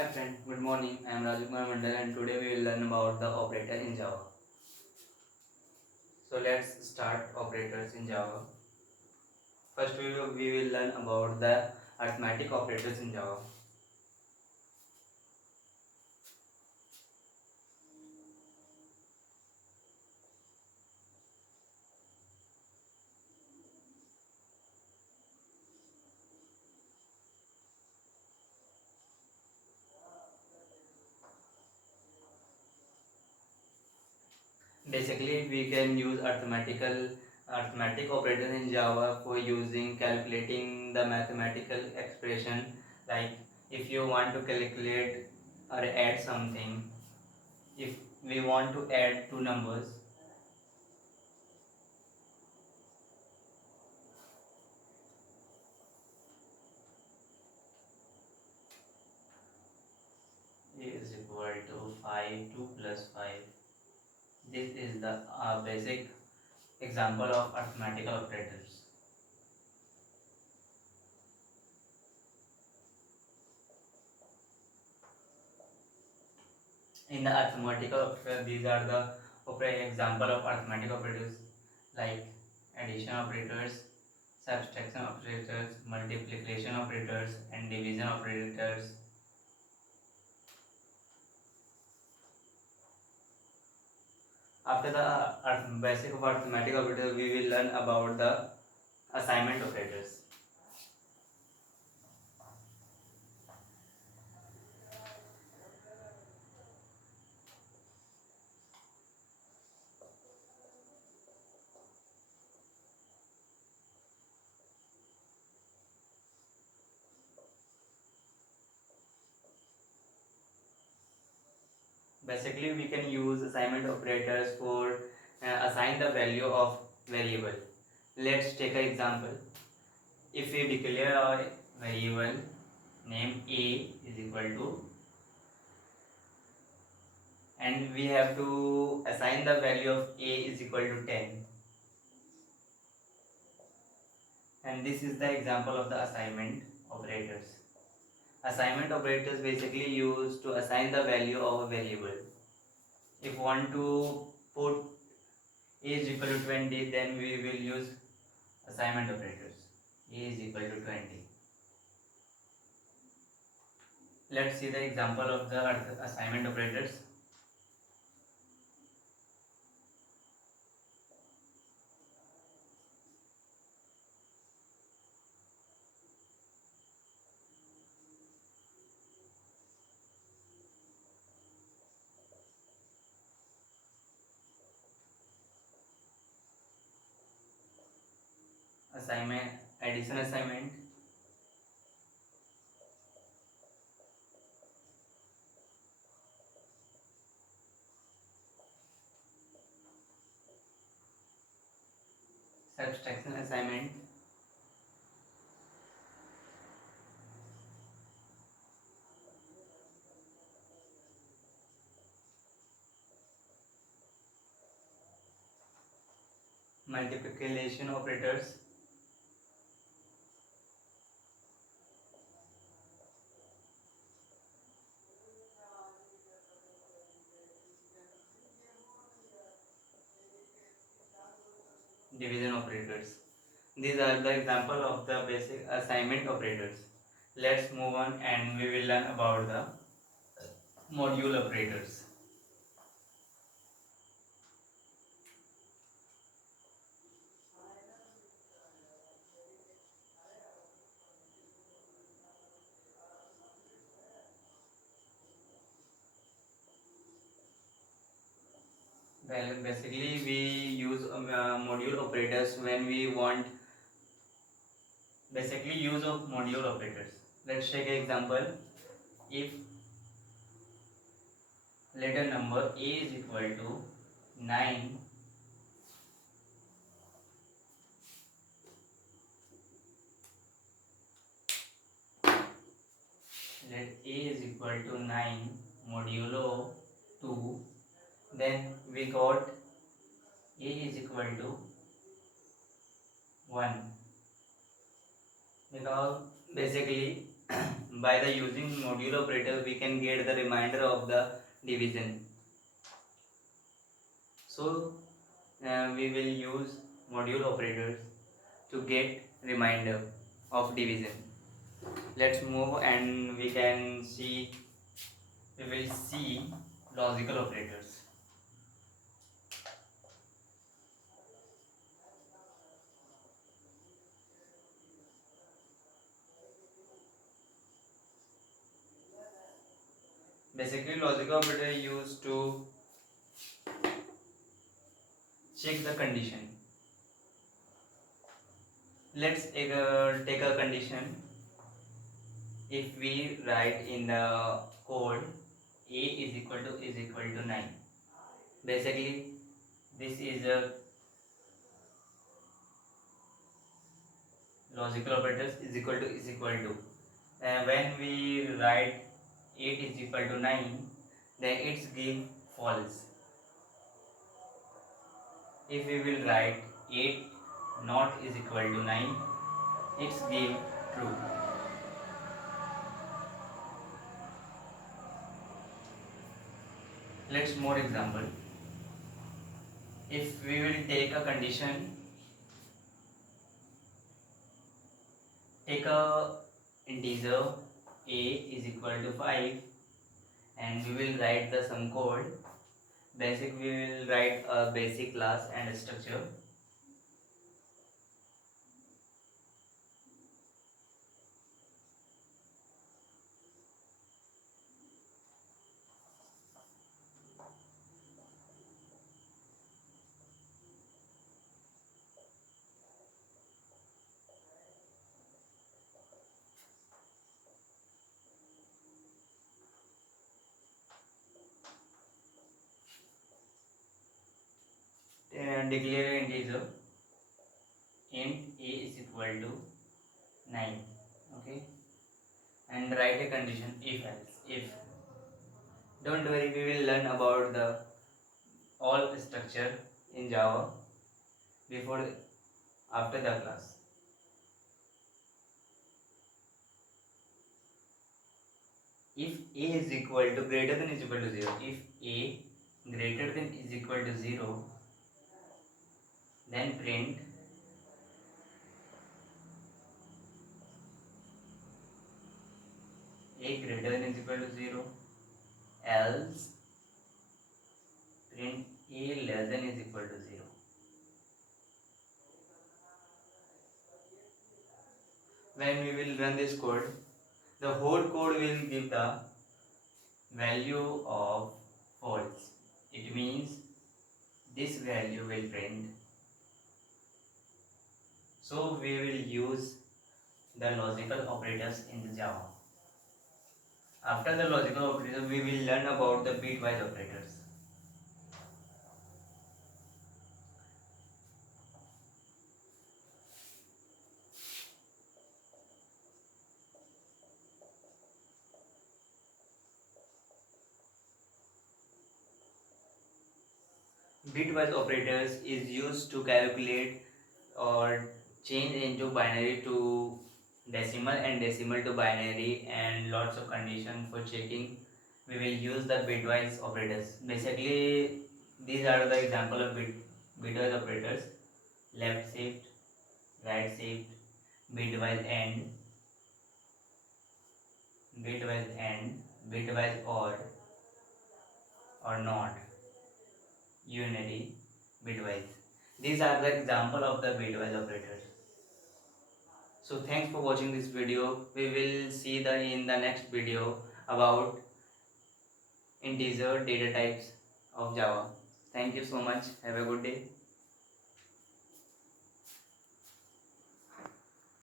Hi friend, good morning. I am Rajkumar Mandal and today we will learn about the operator in Java. So let's start operators in Java. First we will learn about the arithmetic operators in Java. Basically we can use arithmetic operators in Java for using calculating the mathematical expression, like if you want to calculate or add something. If we want to add two numbers, a is equal to 5, 2 plus 5. This is the basic example of arithmetical operators. In the arithmetical operator, these are the example of arithmetic operators like addition operators, subtraction operators, multiplication operators, and division operators. After the basic of arithmetic operators, we will learn about the assignment operators. Basically, we can use assignment operators for assign the value of variable. Let's take an example. If we declare a variable name a is equal to, and we have to assign the value of a is equal to 10, and this is the example of the assignment operators. Assignment operators basically used to assign the value of a variable. If we want to put a is equal to 20, then we will use assignment operators. A is equal to 20. Let's see the example of the assignment operators. Assignment, addition assignment, subtraction assignment, multiplication operators, division operators. These are the example of the basic assignment operators. Let's move on and we will learn about the module operators. Well, basically we use module operators when we want basically use of module operators. Let's take an example. If letter number a is equal to 9, let a is equal to 9 modulo 2, then we got a is equal to 1, because basically by the using module operator we can get the remainder of the division. So we will use module operators to get remainder of division. Let's move and we will see logical operators. Basically, logical operator used to check the condition. Let's take a condition. If we write in the code a is equal to 9. Basically, this is a logical operators is equal to. And when we write 8 is equal to 9, then it's give false. If we will write 8 not is equal to 9, it's give true. Let's more example. If we will take a condition, take a integer a is equal to 5 and we will write the sum code. We will write a basic class and a structure. Declare an integer int a is equal to 9, okay, and write a condition if else. If, don't worry, we will learn about the all structure in Java before after the class. If a is equal to greater than is equal to 0, if a greater than is equal to 0, then print a greater than is equal to 0, else print a less than is equal to 0. When we will run this code, the whole code will give the value of false. It means this value will print. So we will use the logical operators in the Java. After the logical operators, we will learn about the bitwise operators. Bitwise operators is used to calculate or change into binary to decimal and decimal to binary and lots of condition for checking. We will use the bitwise operators. Basically, these are the example of bitwise operators: left shift, right shift, bitwise AND, bitwise AND, bitwise or not, unary, bitwise. These are the example of the bitwise operators. So thanks for watching this video. We will see in the next video about integer data types of Java. Thank you so much. Have a good day.